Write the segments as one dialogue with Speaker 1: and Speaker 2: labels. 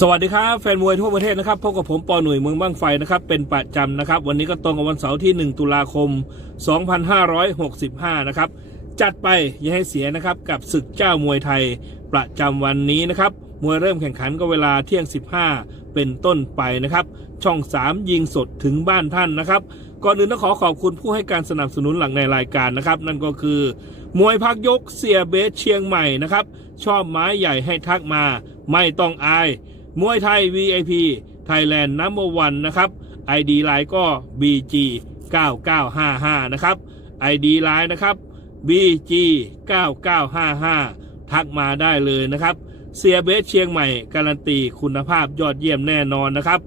Speaker 1: สวัสดีครับ แฟนมวยทั่วประเทศนะครับพบกับผมปอหนุ่ยเมืองบ้างไฟนะครับ เป็นประจำนะครับ วันนี้ก็ตรงกับวันเสาร์ที่ 1 ตุลาคม 2565 นะครับ จัดไปอย่าให้เสียนะครับกับศึกเจ้ามวยไทยประจำวันนี้นะครับ มวยเริ่มแข่งขันก็เวลาเที่ยง 15 เป็นต้นไปนะครับ ช่อง 3 ยิงสดถึงบ้านท่านนะครับ ก่อนอื่นต้องขอขอบคุณผู้ให้การสนับสนุนหลังในรายการนะครับ นั่นก็คือ มวยพักยกเสียเบสเชียงใหม่นะครับ ชอบไม้ใหญ่ให้ทักมา ไม่ต้องอาย มวยไทย VIP Thailand Number One นะครับ ID ไลน์ก็ BG 9955นะครับ ID ไลน์นะครับ BG 9955ทักมาได้เลยนะครับ เสียเบสเชียงใหม่การันตีคุณภาพยอดเยี่ยมแน่นอนนะครับ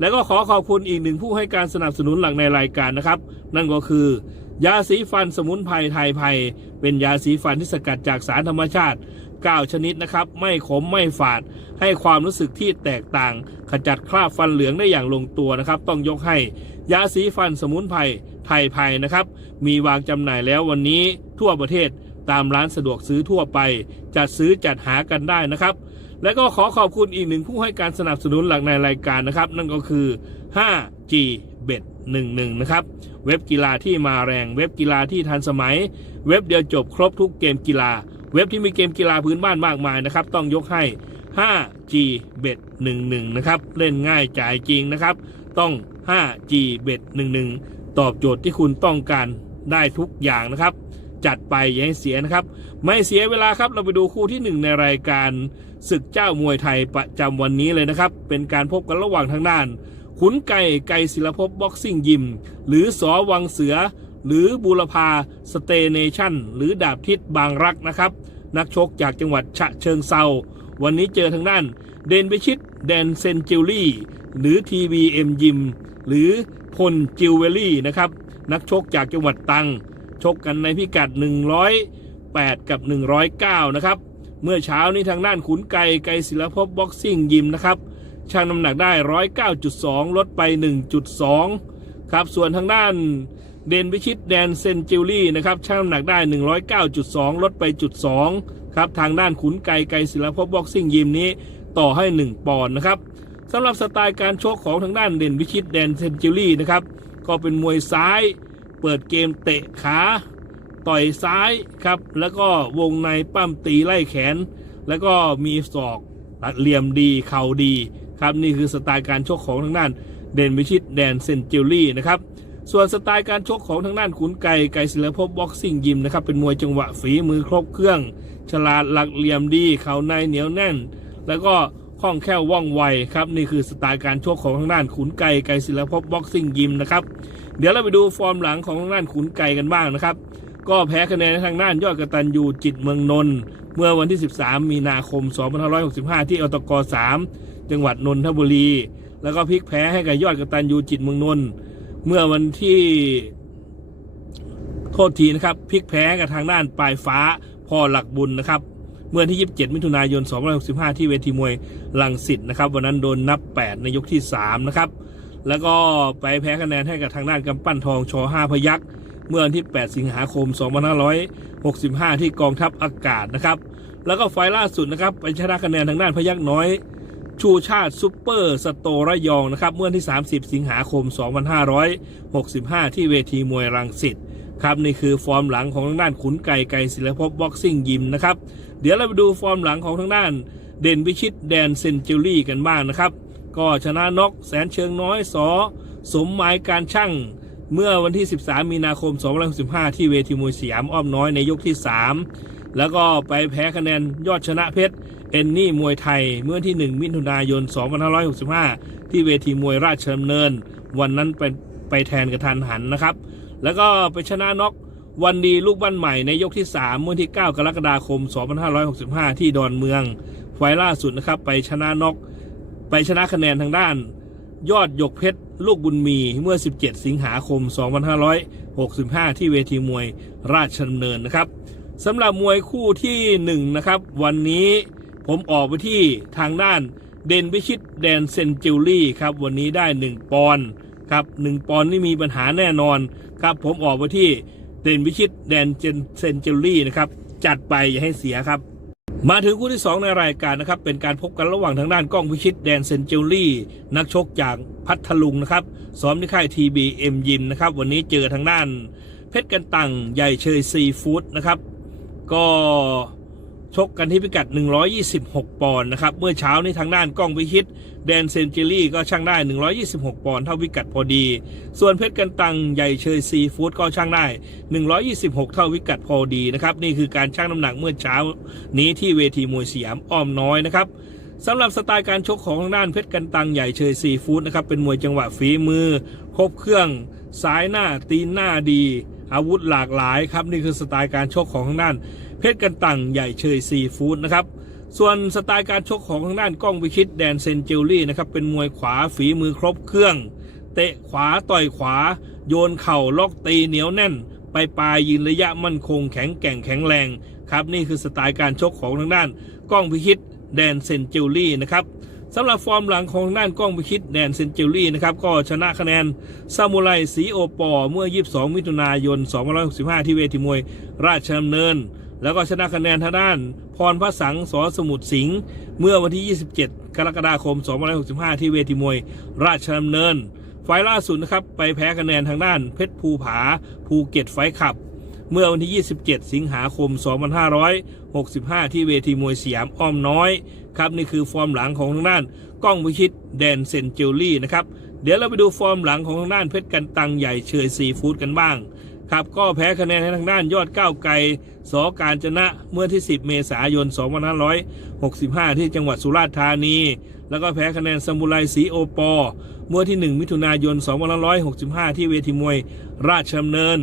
Speaker 1: แล้วก็ขอขอบคุณอีกหนึ่งผู้ให้การสนับสนุนหลักในรายการนะครับ นั่นก็คือยาสีฟันสมุนไพรไทยไพเป็นยาสีฟันที่สกัดจากสารธรรมชาติ 9 ชนิดนะครับ ไม่ขมไม่ฝาด ให้ความรู้สึกที่แตกต่าง ขจัดคราบฟันเหลืองได้อย่างลงตัวนะครับ ต้องยกให้ยาสีฟันสมุนไพรไทยไพนะครับ มีวางจำหน่ายแล้ววันนี้ทั่วประเทศ ตามร้านสะดวกซื้อทั่วไป จัดซื้อจัดหากันได้นะครับ และก็ขอขอบคุณอีกหนึ่งผู้ให้การสนับสนุนหลักในรายการนะครับ นั่นก็คือ 5G Bet 11 นะครับ เว็บกีฬาที่มาแรง เว็บกีฬาที่ทันสมัย เว็บเดียวจบครบทุกเกมกีฬา เว็บที่มีเกมกีฬาพื้นบ้านมากมายนะครับ ต้องยกให้ 5G Bet 11 นะครับ เล่นง่ายจ่ายจริงนะครับ ต้อง 5G Bet 11 ตอบโจทย์ที่คุณต้องการได้ทุกอย่างนะครับ จัดไปอย่าให้เสียนะครับ ไม่เสียเวลาครับเราไปดูคู่ที่หนึ่งในรายการศึกเจ้ามวยไทยประจำวันนี้เลยนะครับ เป็นการพบกันระหว่างทางด้าน ขุนไก่ไก่ศิลภพบ็อกซิ่งยิม หรือสอวังเสือ หรือบูรพาสเตเนชั่น หรือดาบทิศบางรักนะครับ นักชกจากจังหวัดฉะเชิงเซาวันนี้เจอทางด้าน เดนไปชิตแดนเซนจิลลี่ หรือ TBM ยิม หรือพลจิวเวลี่นะครับ นักชกจากจังหวัดตัง ชกกันในพิกัด 108 กับ 109 นะครับ เมื่อเช้านี้ทางด้านขุนไก่ไก่ศิลภพบ็อกซิ่งยิมนะครับช่างน้ำหนักได้ 109.2 ลดไป 1.2 ครับ ส่วนทางด้านเดนวิชิตแดนเซนจิลลี่นะครับช่างน้ำหนักได้ 109.2 ลดไปจุด2ครับทางด้านขุนไก่ไก่ศิลภพบ็อกซิ่งยิมนี้ต่อให้ 1 ปอนด์นะครับสำหรับสไตล์การชกของทางด้านเดนวิชิตแดนเซนจิลลี่นะครับก็เป็นมวยซ้าย เปิดเกมเตะขาต่อยซ้ายครับ แล้วก็วงในปั้มตีไล่แขน แล้วก็มีศอกเหลี่ยมดีเข่าดีครับนี่คือสไตล์การชกของทางด้านเดนวิชิตแดนเซนจิลลี่นะครับส่วนสไตล์การชกของทางด้านขุนไก่ไก่ศิลภพบ็อกซิ่งยิมนะครับเป็นมวยจังหวะฝีมือครบเครื่อง ฉลาดหลักเหลี่ยมดีเข่าในเหนียวแน่น แล้วก็คล่องแคล่วว่องไวครับนี่คือสไตล์การชกของทางด้านขุนไก่ไก่ศิลภพบ็อกซิ่งยิมนะครับ เดี๋ยวเราไปดูฟอร์มหลังของทางด้านขุนไก่กันบ้างนะครับ ก็แพ้คะแนนให้ทางด้านยอดกระตันยูจิตเมืองนนท์เมื่อวันที่ 13 มีนาคม 2565 ที่อตก3จังหวัดนนทบุรี แล้วก็พลิกแพ้ให้กับยอดกระตันยูจิตเมืองนนท์เมื่อวันที่โทษทีนะครับพลิกแพ้กับทางด้านปลายฟ้าพ่อหลักบุญนะครับ เมื่อที่ 27 มิถุนายน 2565 ที่เวทีมวยลังสิตนะครับ วันนั้นโดนนับ 8 ในยกที่ 3 นะครับ แล้วก็ไปแพ้คะแนนให้กับทางด้านกำปั้นทองช5พยักเมื่อวันที่ 8 สิงหาคม 2565 ที่กองทัพอากาศนะครับ แล้วก็ไฟล์ล่าสุดนะครับไปชนะคะแนนทางด้านพยักน้อย ชูชาติซุปเปอร์สโตระยองนะครับ เมื่อวันที่ 30 สิงหาคม 2565 ที่เวทีมวยรังสิตครับนี่คือฟอร์มหลังของทางด้านขุนไก่ไก่ศิลภพบ็อกซิ่งยิมนะครับ เดี๋ยวเราไปดูฟอร์มหลังของทางด้านเด่นวิชิตแดนเซนจิลลี่กันบ้างนะครับ ก็ชนะนกแสนเชิงน้อยสอสมหมายการช่างเมื่อวันที่ 13 มีนาคม 2565 ที่เวทีมวยสยามอ้อมน้อยในยกที่ 3 แล้วก็ไปแพ้คะแนนยอดชนะเพชรเอนนี่มวยไทยเมื่อที่ 1 มิถุนายน 2565 ที่เวทีมวยราชดำเนิน วันนั้นไปไปแทนกระทันหันนะครับ แล้วก็ไปชนะน็อกวันดีลูกบ้านใหม่ในยกที่ 3 เมื่อที่ 9 กรกฎาคม 2565 ที่ดอนเมืองไฟล์ล่าสุดนะครับ ไปชนะน็อก ไปชนะคะแนนทางด้าน ยอดยกเพชรลูกบุญมีเมื่อ 17 สิงหาคม 2565 ที่เวทีมวยราชดำเนินนะครับสำหรับมวยคู่ที่ 1 นะครับ วันนี้ผมออกไปที่ทางด้านเดนวิชิตแดนเซนจิลลี่ครับวันนี้ได้ 1 ปอนด์ครับ1ปอนด์นี่มีปัญหาแน่นอนครับผมออกไปที่เดนวิชิตแดนเซนจิลลี่นะครับจัดไปอย่าให้เสียครับ มาถึงคู่ที่ 2 ในรายการนะครับ เป็นการพบกันระหว่างทางด้านกล้องวิชิตแดนเซนเจลลี่ นักชกจากพัทลุงนะครับ ซ้อมที่ค่ายทีบีเอ็มยิมนะครับ วันนี้เจอทางด้าน เพชรกันตังใหญ่เชยซีฟู้ดนะครับ ก็ ชกกันที่พิกัด 126 ปอนด์นะครับ เมื่อเช้านี้ทางด้านกล้องพิชิต แดนเซนเจลลี่ก็ช่างได้ 126 ปอนด์เท่าพิกัดพอดี ส่วนเพชรกันตังใหญ่เชยซีฟู้ดก็ช่างได้ 126 เท่าวิกัดพอดีนะครับ นี่คือการชั่งน้ำหนักเมื่อเช้านี้ที่เวทีมวยสยามอ้อมน้อยนะครับสำหรับสไตล์การชกของทางด้านเพชรกันตังใหญ่เชยซีฟู้ดนะครับเป็นมวยจังหวะฝีมือ ครบเครื่องซ้ายหน้าตีนหน้าดี อาวุธหลากหลายครับนี่คือสไตล์การชกของทางด้าน เพชรกันตังใหญ่เชยซีฟู้ดนะครับ ส่วนสไตล์การชกของทางด้านกล้องวิชิตแดนเซนเจลลี่นะครับ เป็นมวยขวาฝีมือครบเครื่อง เตะขวาต่อยขวา โยนเข่าล็อกตีเหนียวแน่น ไปปลายยืนระยะมั่นคงแข็งแกร่งแข็งแรงครับนี่คือสไตล์การชกของทางด้านกล้องพิชิตแดนเซนเจลลี่นะครับสำหรับฟอร์มหลังของทางด้านกล้องพิชิตแดนเซนเจลลี่นะครับก็ชนะคะแนนซามูไรสีโอปอเมื่อ 22 มิถุนายน 2565 ที่เวทีมวยราชดำเนิน แล้วก็ชนะคะแนนทางด้าน พรพระสังสอสมุทรสิงห์เมื่อวันที่ 27 กรกฎาคม 2565 ที่เวทีมวย ราชดำเนิน ไฟล์ล่าสุดนะครับ ไปแพ้คะแนนทางด้าน เพชรภูผา ภูเก็ตไฟท์ขับ เมื่อวันที่ 27 สิงหาคม 2565 ที่เวทีมวยสยามอ้อมน้อย ครับนี่คือฟอร์มหลังของทางด้านกล้องวิชิตแดนเซนเจลลี่นะครับเดี๋ยวเราไปดูฟอร์มหลังของทางด้านเพชรกันตังใหญ่เชยซีฟู้ดกันบ้าง ครับก็แพ้คะแนนให้ทางด้านยอดก้าวไกลสอการจนะเมื่อที่ 10 เมษายน 2565 ที่จังหวัดสุราษฎร์ธานี แล้วก็แพ้คะแนนสมุไรสีโอปอ เมื่อที่ 1 มิถุนายน 2565 ที่เวทีมวยราชดำเนิน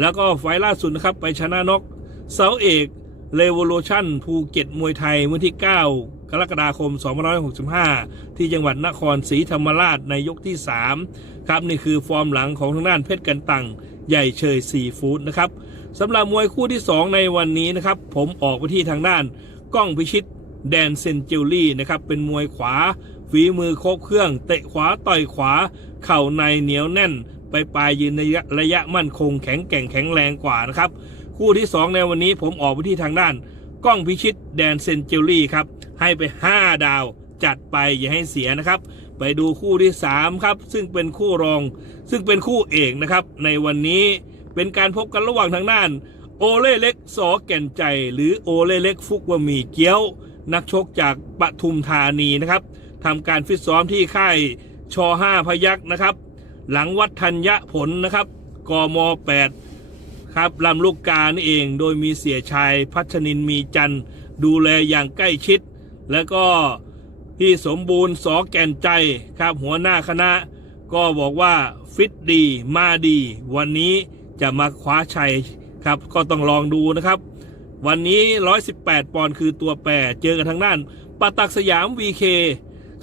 Speaker 1: แล้วก็ไฟล่าสุดนะครับไปชนะนกเสาเอกเลเวโลชั่นภูเก็ตมวยไทยเมื่อที่ 9 กรกฎาคม 2565 ที่จังหวัดนครศรีธรรมราชในยกที่ 3 ครับนี่คือฟอร์มหลังของทางด้านเพชรกันตังใหญ่เชยซีฟู้ดนะครับสำหรับมวยคู่ที่ 2 ในวันนี้นะครับ ผมออกไปที่ทางด้านก้องพิชิตแดนเซนจิลลี่นะครับเป็นมวยขวาฝีมือครบเครื่อง เตะขวาต่อยขวา เข่าในเหนียวแน่น ไปปลายยืนระยะระยะมั่นคงแข็งแกร่งแข็งแรงกว่านะครับ คู่ที่ 2 ในวันนี้ผมออกไปที่ทางด้าน ก้องพิชิตแดนเซนจิลลี่ครับ ให้ไป 5 ดาวจัดไปอย่าให้เสียนะครับ ไปดูคู่ที่ 3 ครับ ซึ่งเป็นคู่รอง ซึ่งเป็นคู่เอกนะครับ ในวันนี้เป็นการพบกันระหว่างทางด้าน โอเล่เล็กสอแก่นใจ หรือโอเล่เล็กฟุกวะมีเกี๊ยว นักชกจากปทุมธานีนะครับทำการฟิตซ้อมที่ค่ายช5พยักนะครับ หลังวัดธัญญผลนะครับกม 8 ครับลำลูกกานี่เองโดยมีเสียชายพัชนินมีจันดูแลอย่างใกล้ชิด แล้วก็พี่สมบูรณ์สอแก่นใจครับหัวหน้าคณะ ก็บอกว่าฟิตดีมาดี วันนี้จะมาคว้าชัยครับ ก็ต้องลองดูนะครับ วันนี้ 118 ปอนด์คือตัวแปรเจอกันทางด้านปาตักสยาม VK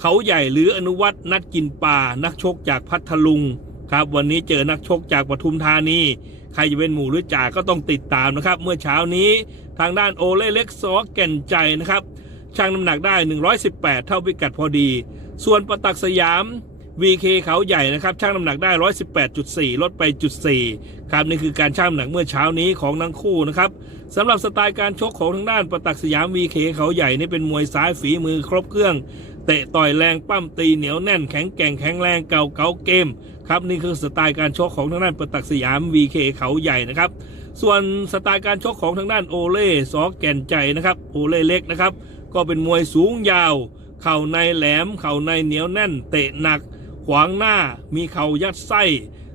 Speaker 1: เขาใหญ่หรืออนุวัฒน์นัดกินป่านักชกจากพัทลุงครับ วันนี้เจอนักชกจากปทุมธานี ใครจะเป็นหมู่หรือจ่าก็ต้องติดตามนะครับ เมื่อเช้านี้ทางด้านโอเล่เล็กซอแก่นใจนะครับ ชั่งน้ำหนักได้ 118 เท่าพิกัดพอดี ส่วนปตักสยาม VK เขาใหญ่นะครับชั่งน้ำหนักได้ 118.4 ลดไปจุด4ครับนี่คือการชั่งน้ำหนักเมื่อเช้านี้ของทั้งคู่นะครับสำหรับสไตล์การชกของทางด้านปตักสยาม VK เขาใหญ่นี่เป็นมวยซ้ายฝีมือครบเครื่องเตะต่อยแรงปั้มตีเหนียวแน่นแข็งแกร่งแข็งแรงเก่าเก่าเกมครับนี่คือสไตล์การชกของทางด้านปตักสยาม VK เขาใหญ่นะครับส่วนสไตล์การชกของทางด้านโอเล่ซอแก่นใจนะครับโอเล่เล็กนะครับ ก็เป็นมวยสูงยาว เข่าในแหลม เข่าในเหนียวแน่น เตะหนัก ขวางหน้า มีเข่ายัดไส้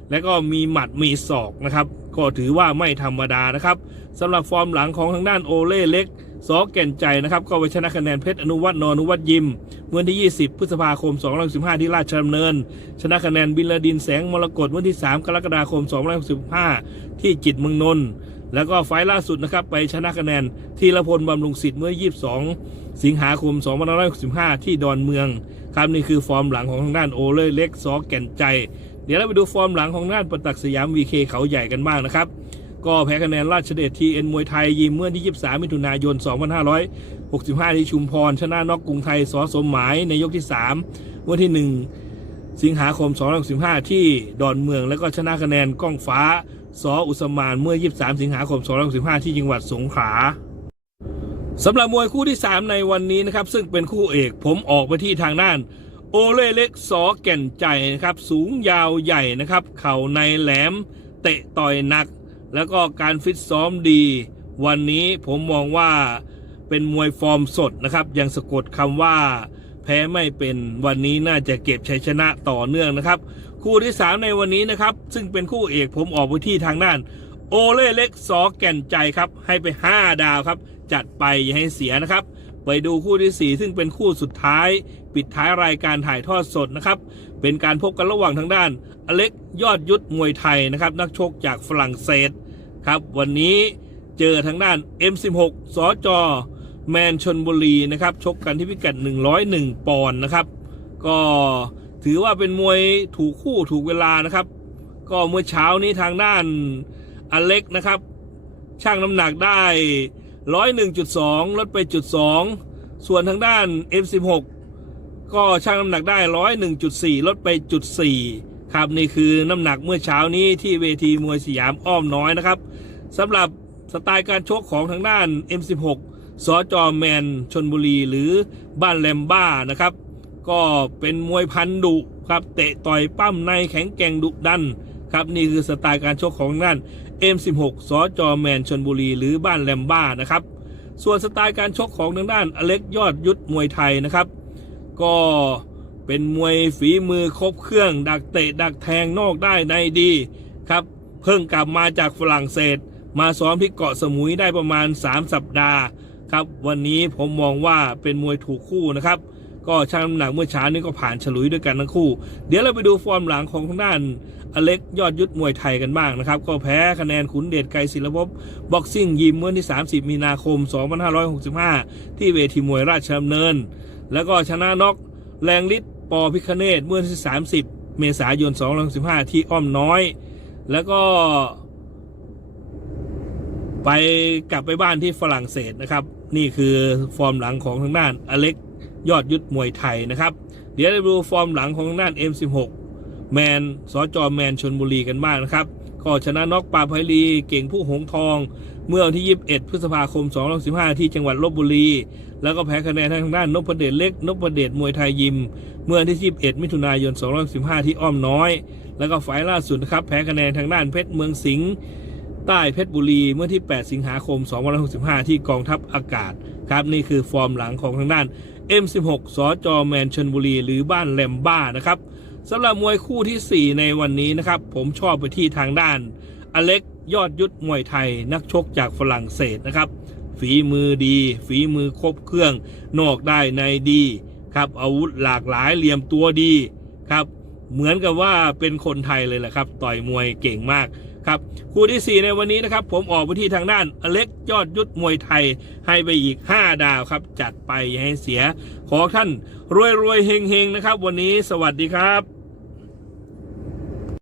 Speaker 1: และก็มีหมัดมีศอกนะครับ ก็ถือว่าไม่ธรรมดานะครับสำหรับฟอร์มหลังของทางด้านโอเล่เล็กซอแก่นใจนะครับ ก็ไปชนะคะแนนเพชรอนุวัฒน์นอนุวัฒน์ยิมเมื่อที่ 20 พฤษภาคม 2515 ที่ราชดำเนิน ชนะคะแนนบินลาดินแสงมรกตเมื่อที่ 3 กรกฎาคม 2565ที่จิตเมืองนนท์ แล้วก็ไฟล์ล่าสุดนะครับไปชนะคะแนนทีละพลบำรุงสิทธิ์เมื่อ 22 สิงหาคม 2565 ที่ดอนเมืองครับนี่คือฟอร์มหลังของทางด้านโอเล่เล็กซอแก่นใจ เดี๋ยวเราไปดูฟอร์มหลังของด้านปตักสยามวีเคเขาใหญ่กันบ้างนะครับก็แพ้คะแนนราชเดชทีเอ็นมวยไทยยิมเมื่อที่ 23 มิถุนายน 2565 ที่ชุมพร ชนะนอกกรุงไทยสอสมหมายในยกที่3เมื่อที่ 1 สิงหาคม 2565 ที่ดอนเมือง แล้วก็ชนะคะแนนก้องฟ้า สออุสมานเมื่อ 23 สิงหาคม 2565 ที่จังหวัดสงขลาสำหรับมวยคู่ที่ 3 ในวันนี้นะครับ ซึ่งเป็นคู่เอกผมออกไปที่ทางด้าน โอเล่เล็กสอแก่นใจนะครับ สูงยาวใหญ่นะครับ เข่าในแหลม เตะต่อยหนัก แล้วก็การฟิตซ้อมดี วันนี้ผมมองว่าเป็นมวยฟอร์มสดนะครับยังสะกดคำว่าแพ้ไม่เป็นวันนี้น่าจะเก็บชัยชนะต่อเนื่องนะครับ คู่ที่ 3 ในวันนี้นะครับ ซึ่งเป็นคู่เอกผมออกไปที่ทางด้าน โอเล่เล็กสอแก่นใจครับ ให้ไป 5 ดาวครับ จัดไปอย่าให้เสียนะครับ ไปดูคู่ที่ 4 ซึ่งเป็นคู่สุดท้าย ปิดท้ายรายการถ่ายทอดสดนะครับ เป็นการพบกันระหว่างทางด้าน อเล็กยอดยุทธมวยไทยนะครับ นักชกจากฝรั่งเศสครับ วันนี้เจอทางด้าน M16 สจแมนชนบุรีนะครับ ชกกันที่พิกัด 101 ปอนด์นะครับ ก็ ถือว่าเป็นมวยถูกคู่ถูกเวลานะครับ ก็เมื่อเช้านี้ทางด้านอเล็กนะครับ ช่างน้ำหนักได้ร้อยหนึ่งจุดสองลดไปจุดสองส่วนทางด้าน F16 ก็ช่างน้ำหนักได้ร้อยหนึ่งจุดสี่ลดไปจุดสี่ครับนี่คือน้ำหนักเมื่อเช้านี้ที่เวทีมวยสยามอ้อมน้อยนะครับสำหรับสไตล์การชกของทางด้าน M16 สอจอแมนชนบุรีหรือบ้านแลมบ้านะครับ ก็เป็นมวยพันดุครับเตะต่อยปั้มในแข็งแกร่งดุดันครับนี่คือสไตล์การชกของทางด้าน M16 สอจอแมนชนบุรีหรือบ้านแลมบ้านะครับ ส่วนสไตล์การชกของทางด้านอเล็กยอดยุทธมวยไทยนะครับ ก็เป็นมวยฝีมือครบเครื่อง ดักเตะดักแทงนอกได้ในดีครับ เพิ่งกลับมาจากฝรั่งเศส มาซ้อมที่เกาะสมุยได้ประมาณ 3 สัปดาห์ครับ วันนี้ผมมองว่าเป็นมวยถูกคู่นะครับ ก็ช่างน้ำหนักเมื่อเช้านี้ก็ผ่านฉลุยด้วยกันทั้งคู่ เดี๋ยวเราไปดูฟอร์มหลังของทางด้านอเล็กยอดยุทธมวยไทยกันบ้างนะครับ ก็แพ้คะแนนขุนเดชไกรศิลปภพบ็อกซิ่งยิมเมื่อที่ 30 มีนาคม 2565 ที่เวทีมวยราชดำเนิน แล้วก็ชนะน็อกแรงฤทธิ์ปอพิคเนตเมื่อที่ 30 เมษายน 2565 ที่อ้อมน้อย แล้วก็ไปกลับไปบ้านที่ฝรั่งเศสนะครับ นี่คือฟอร์มหลังของทางด้านอเล็ก ยอดยุทธมวยไทยนะครับ เดี๋ยวเราดูฟอร์มหลังของทางด้าน M16 แมนสจอแมนชนบุรีกันบ้างนะครับ ก็ชนะน็อกปาไพลีเก่งผู้หงทอง เมื่อวันที่ 21 พฤษภาคม2515 ที่จังหวัดลบบุรี แล้วก็แพ้คะแนนทางด้านนพเดชเล็กนพเดชมวยไทยยิม เมื่อวันที่ 21 มิถุนายน2515 ที่อ้อมน้อย แล้วก็ไฟล่าสุดนะครับแพ้คะแนนทางด้านเพชรเมืองสิงห์ใต้เพชรบุรีเมื่อที่ 8 สิงหาคม 2565 ที่กองทัพอากาศ ครับนี่คือฟอร์มหลังของทางด้าน M16 สอจอแมนชนบุรี หรือบ้านแลมบ้านะครับสำหรับมวยคู่ที่ 4 ในวันนี้นะครับ ผมชอบไปที่ทางด้าน อเล็กยอดยุทธมวยไทย นักชกจากฝรั่งเศสนะครับ ฝีมือดี ฝีมือครบเครื่อง นอกได้ในดีครับอาวุธหลากหลายเหลี่ยมตัวดีครับ เหมือนกับว่าเป็นคนไทยเลยแหละครับ ต่อยมวยเก่งมาก ครับคู่ที่ 4 ในวันนี้นะครับ ผมออกไปที่ทางด้านอเล็กยอดยุทธมวยไทย ให้ไปอีก 5 ดาวครับ จัดไปอย่าให้เสีย ขอท่านรวยรวยๆเฮงๆนะครับ วันนี้สวัสดีครับ